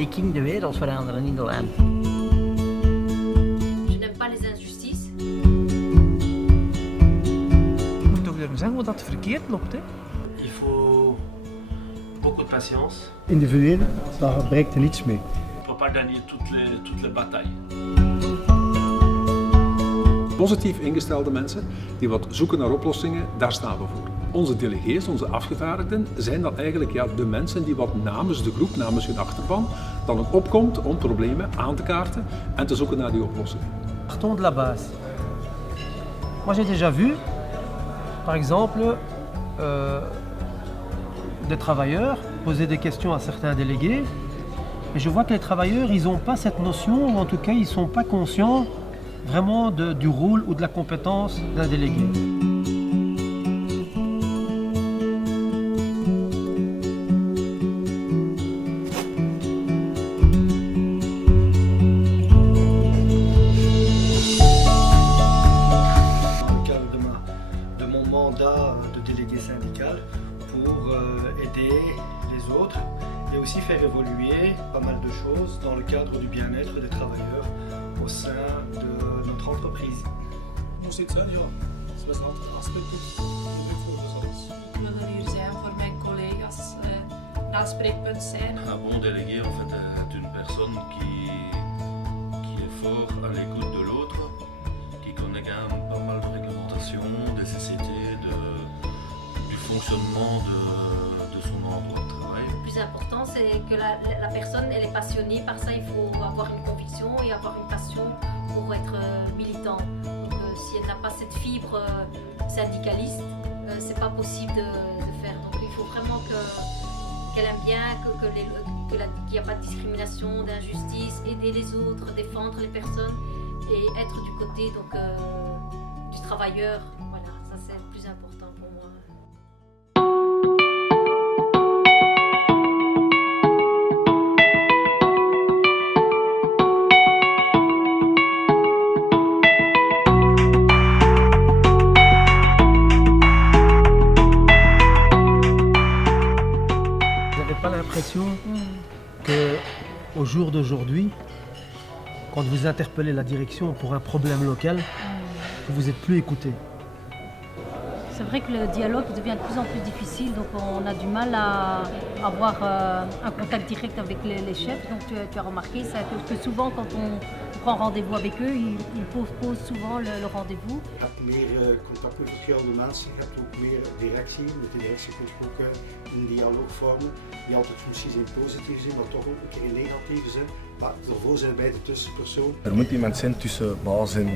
Die ging de wereld veranderen in de land. Je n'aime pas les injustices. Je moet toch durven zeggen wat dat verkeerd loopt. Hè? Il faut beaucoup de patience. Individueel, daar breekt er niets mee. On ne peut pas gagner toutes les batailles. Positief ingestelde mensen die wat zoeken naar oplossingen, daar staan we voor. Onze delegees, onze afgevaardigden, zijn dan eigenlijk de mensen die wat namens de groep, namens hun achterban, dan ook opkomt om problemen aan te kaarten en te zoeken naar die oplossingen. Partons de la base. Moi j'ai déjà vu, par exemple, des travailleurs poser des questions à certains délégués, et je vois que les travailleurs, ils n'ont pas cette notion, ou en tout cas ils ne sont pas conscients vraiment du rôle ou de la compétence d'un délégué. De mon mandat de délégué syndical pour aider les autres et aussi faire évoluer pas mal de choses dans le cadre du bien-être des travailleurs au sein de notre entreprise. Hoe zit het? Ja, dat is een aantal aspecten die ik voor ons. Ik wil er hier zijn voor mijn collega's, een aanspreekpunt zijn. Un bon délégué en fait est une personne qui est fort à l'écoute de l'autre, qui connaît quand même pas mal de réglementations, des sociétés, du fonctionnement de son endroit de travail. Le plus important, c'est que la personne elle est passionnée par ça. Il faut avoir une conviction et avoir une passion pour être militant. Donc, si elle n'a pas cette fibre syndicaliste, c'est pas possible de faire. Donc, il faut vraiment qu'elle aime bien, qu'il n'y a pas de discrimination, d'injustice, aider les autres, défendre les personnes et être du côté donc, du travailleur. Voilà, ça c'est le plus important pour moi. Pas l'impression que au jour d'aujourd'hui, quand vous interpellez la direction pour un problème local, que vous n'êtes plus écouté. C'est vrai que le dialogue devient de plus en plus difficile, donc on a du mal à avoir un contact direct avec les chefs. Donc tu as remarqué ça, que souvent quand on prend rendez-vous avec eux, ils posent souvent le rendez-vous. Je hebt meer contact met verschillende mensen, je hebt ook meer directie. Met de directie kun je ook een dialoog vormen, die altijd soms in positief zijn, maar toch ook een keer in negatieve zin. Maar daarvoor zijn wij de tussenpersoon. Er moet iemand zijn tussen baas en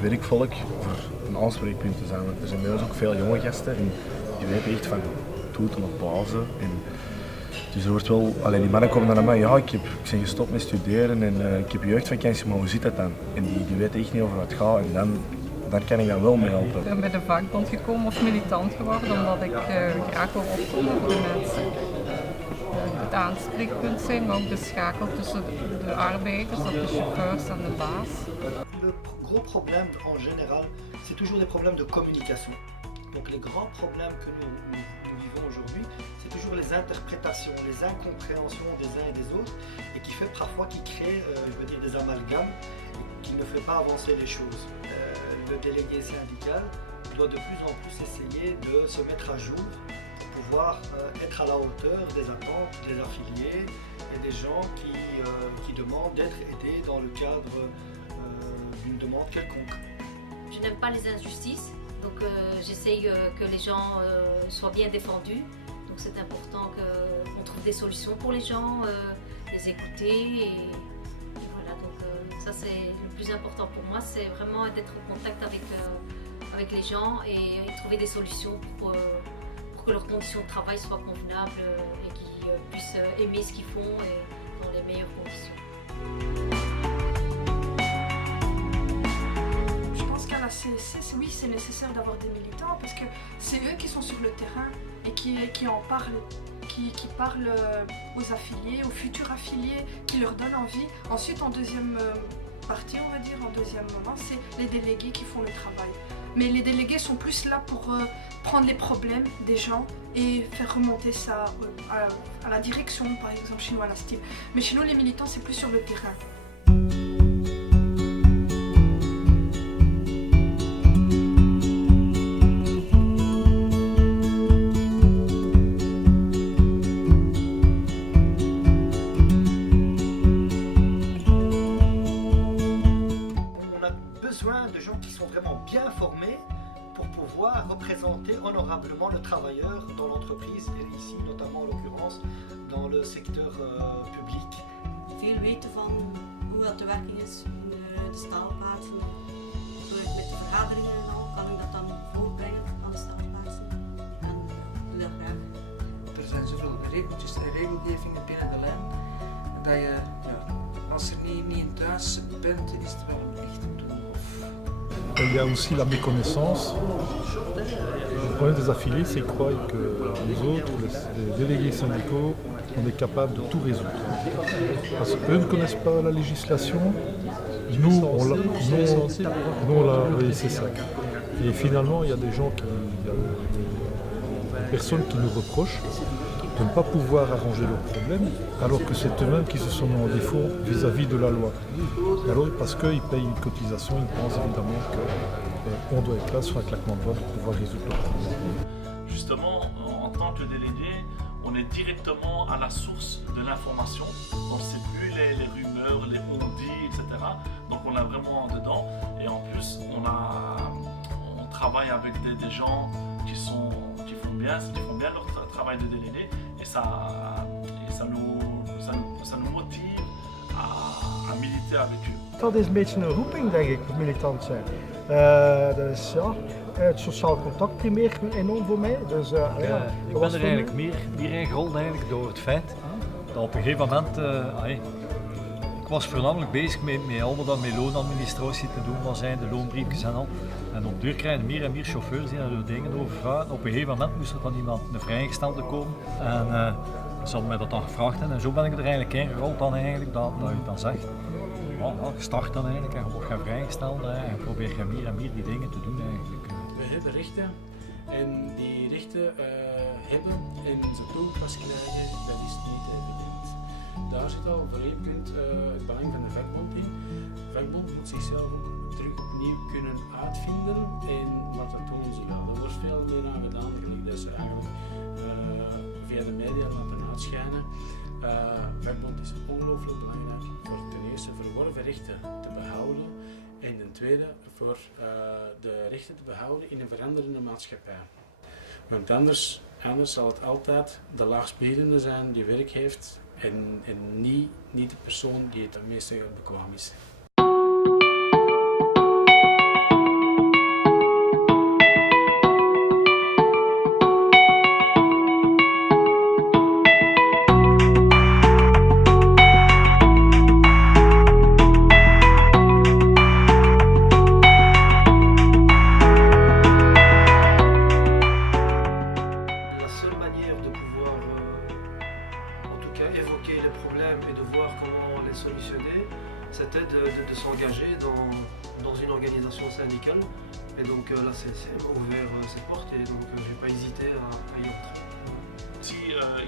werkvolk voor een aanspreekpunt te zijn. Want er zijn bij ons ook veel jonge gasten en die weten echt van toeten op bazen. Dus er wordt wel, alleen die mannen komen dan naar mij, ja ik ben gestopt met studeren en ik heb jeugdvakantie, maar hoe zit dat dan? En die weten echt niet over wat het gaat en dan kan ik dan wel mee helpen. Ik ben bij de vakbond gekomen of militant geworden omdat ik graag wil opkomen voor de mensen. Het aanspreekpunt zijn, maar ook de schakel tussen de arbeiders, de chauffeurs en de baas. Le gros problème en général, c'est toujours des problèmes de communication. Donc les grands problèmes que nous vivons aujourd'hui, c'est toujours les interprétations, les incompréhensions des uns et des autres, et qui fait parfois qui crée, des amalgames, qui ne fait pas avancer les choses. Le délégué syndical doit de plus en plus essayer de se mettre à jour pour pouvoir être à la hauteur des attentes des affiliés et des gens qui demandent d'être aidés dans le cadre d'une demande quelconque. Je n'aime pas les injustices, donc j'essaye que les gens soient bien défendus. Donc c'est important qu'on trouve des solutions pour les gens, les écouter et voilà. Donc ça c'est le plus important pour moi, c'est vraiment d'être en contact avec les gens et trouver des solutions pour que leurs conditions de travail soient convenables et qu'ils puissent aimer ce qu'ils font et dans les meilleures conditions. La CSC, oui, c'est nécessaire d'avoir des militants parce que c'est eux qui sont sur le terrain et qui en parlent, qui parlent aux affiliés, aux futurs affiliés, qui leur donnent envie. Ensuite, en deuxième partie, on va dire, en deuxième moment, c'est les délégués qui font le travail. Mais les délégués sont plus là pour prendre les problèmes des gens et faire remonter ça à la direction, par exemple chez nous à la STIB. Mais chez nous, les militants, c'est plus sur le terrain. De gens qui sont vraiment bien formés pour pouvoir représenter honorablement le travailleur dans l'entreprise et ici notamment en l'occurrence dans le secteur public. Veel weten van hoe dat de werking is in de staalplaatsen. Met de vergaderingen en al kan ik dat dan voorbrengen aan de staalplaatsen. En doe dat graag. Er zijn zoveel regeltjes en regelgevingen binnen de lijn dat je, als er niet in thuis bent, is het wel een echt een doel. Il y a aussi la méconnaissance. Le problème des affiliés, c'est qu'ils croient que les autres, les délégués syndicaux, on est capable de tout résoudre. Parce qu'eux ne connaissent pas la législation, nous on l'a, oui, c'est ça. Et finalement, il y a des gens des personnes qui nous reprochent de ne pas pouvoir arranger leurs problèmes, alors que c'est eux-mêmes qui se sont mis en défaut vis-à-vis de la loi. Alors, parce qu'ils payent une cotisation, ils pensent évidemment qu'on doit être là sur un claquement de doigts pour pouvoir résoudre leurs problèmes. Justement, en tant que délégué, on est directement à la source de l'information. Donc c'est plus les rumeurs, les on-dit, etc. Donc on est vraiment dedans. Et en plus, on travaille avec des gens qui font bien leur travail de délégué. Et ça nous motive à militer avec eux. Dat is een beetje een roeping, denk ik, militant zijn. Dus ja, het sociaal contact primeert enorm voor mij. Dus, ik ben er eigenlijk meer ingerold eigenlijk door het feit dat op een gegeven moment, ik was voornamelijk bezig met allemaal dat met loonadministratie te doen, wat zijn de loonbriefjes en al. En op de deur krijgen meer en meer chauffeurs die daar dingen over vragen. Op een gegeven moment moest er van iemand, een vrijgestelde komen. En ze hadden mij dat dan gevraagd en zo ben ik er eigenlijk ingerold dan eigenlijk, dat je dan zegt. Je start dan eigenlijk en je wordt vrijgesteld en probeer je meer en meer die dingen te doen eigenlijk. We hebben rechten en die rechten hebben en ze toegepast krijgen, dat is niet evident. Daar zit al voor één punt het belang van de vakbond in. De vakbond moet zichzelf ook terug opnieuw kunnen uitvinden en laten tonen ze wel. Er wordt veel meer aan gedaan, dat ze eigenlijk via de media laten uitschijnen. Vakbond is ongelooflijk belangrijk voor ten eerste verworven rechten te behouden en ten tweede voor de rechten te behouden in een veranderende maatschappij. Want anders zal het altijd de laagstbiedende zijn die werk heeft en niet de persoon die het meest bekwaam is. évoquer les problèmes et de voir comment les solutionner, c'était de s'engager dans une organisation syndicale. Et donc là, c'est ouvert ses portes et donc je n'ai pas hésité à y entrer. Si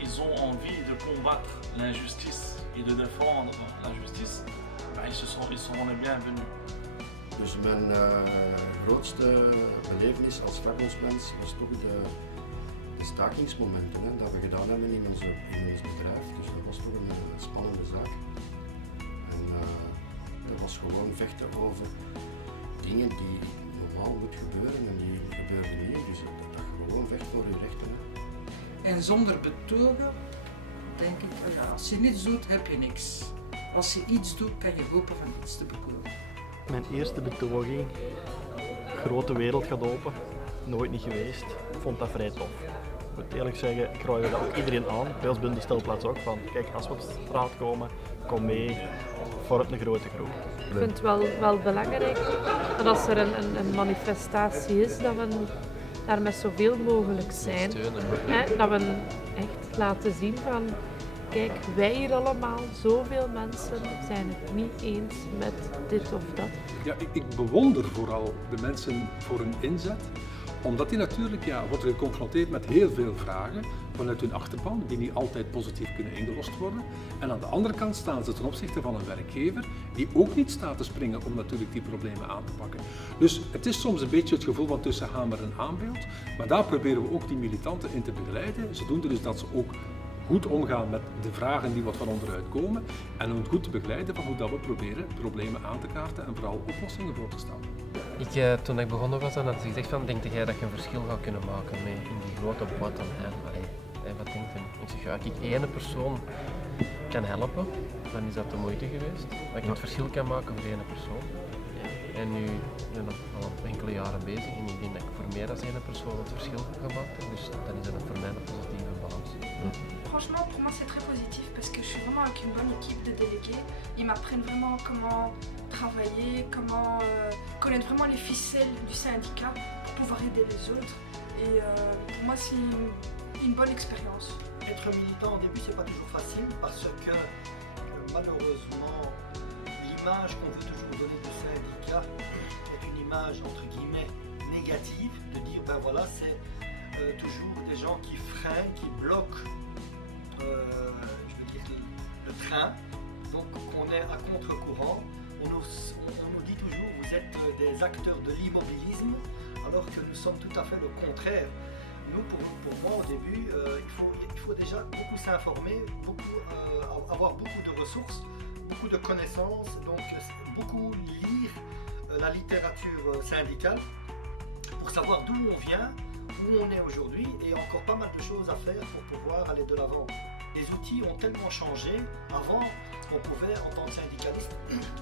ils ont envie de combattre l'injustice et de défendre la justice, ils seront les bienvenus. Dus mijn grootste belevenis als vakbondsmens was toch de stakingsmomenten dat we gedaan hebben in ons bedrijf. Dus dat was toch een spannende zaak. En dat was gewoon vechten over dingen die normaal moeten gebeuren en die gebeurden niet. Dus dat je gewoon vecht voor je rechten. En zonder betogen denk ik, ja, als je niets doet, heb je niks. Als je iets doet, kan je hopen van iets te bekomen. Mijn eerste betoging, grote wereld gaat open, nooit niet geweest. Ik vond dat vrij tof. Ik moet eerlijk zeggen, ik raad dat ook iedereen aan, bij ons binnen de stelplaats ook, van kijk, als we op de straat komen, kom mee, vorm een grote groep. Ik vind het wel belangrijk dat als er een manifestatie is, dat we daar met zoveel mogelijk zijn. Dat we echt laten zien van kijk, wij hier allemaal, zoveel mensen, zijn het niet eens met dit of dat. Ja, ik bewonder vooral de mensen voor hun inzet, omdat die natuurlijk worden geconfronteerd met heel veel vragen vanuit hun achterban, die niet altijd positief kunnen ingelost worden. En aan de andere kant staan ze ten opzichte van een werkgever die ook niet staat te springen om natuurlijk die problemen aan te pakken. Dus het is soms een beetje het gevoel van tussen hamer en aanbeeld, maar daar proberen we ook die militanten in te begeleiden, zodoende dus dat ze ook goed omgaan met de vragen die wat van onderuit komen en om goed te begeleiden van hoe dat we proberen problemen aan te kaarten en vooral oplossingen voor te stellen. Toen ik begonnen was, dan had ze gezegd van, denk jij dat je een verschil gaat kunnen maken in die grote boot? Wat denkt u? Ik zeg, als ik één persoon kan helpen, dan is dat de moeite geweest. Dat ik het verschil kan maken voor één persoon. En nu ben ik al enkele jaren bezig en ik denk dat ik voor meer dan één persoon het verschil heb gemaakt. Dus dan is dat voor mij een positieve balans. Franchement, pour moi, c'est très positif parce que je suis vraiment avec une bonne équipe de délégués. Ils m'apprennent vraiment comment travailler, comment connaître vraiment les ficelles du syndicat pour pouvoir aider les autres. Et pour moi, c'est une bonne expérience. Être militant au début, c'est pas toujours facile parce que malheureusement, l'image qu'on veut toujours donner du syndicat est une image entre guillemets négative, de dire ben voilà, c'est toujours des gens qui freinent, qui bloquent je veux dire, le train, donc on est à contre-courant. On nous dit toujours vous êtes des acteurs de l'immobilisme alors que nous sommes tout à fait le contraire. Nous, pour moi au début, il faut déjà beaucoup s'informer, avoir beaucoup de ressources, beaucoup de connaissances, donc beaucoup lire la littérature syndicale pour savoir d'où on vient, où on est aujourd'hui et encore pas mal de choses à faire pour pouvoir aller de l'avant. Les outils ont tellement changé. Avant, on pouvait, en tant que syndicaliste,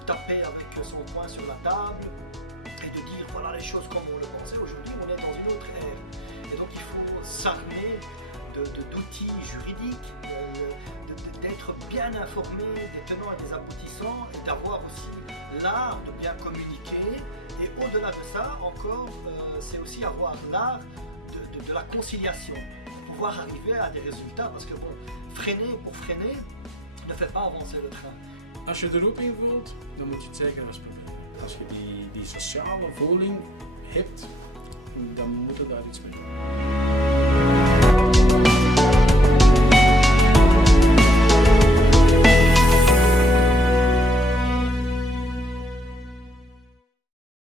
taper avec son poing sur la table et de dire voilà les choses comme on le pensait. Aujourd'hui, on est dans une autre ère. Et donc, il faut s'armer d'outils juridiques, d'être bien informé des tenants et des aboutissants et d'avoir aussi l'art de bien communiquer. Et au-delà de ça, encore, c'est aussi avoir l'art de la conciliation, pour pouvoir arriver à des résultats, parce que bon, freiner pour freiner ne fait pas avancer le train. Als je de roep invult, dan moet je het zeker eens proberen. Als je die sociale voeling hebt, dan moet je daar iets mee doen.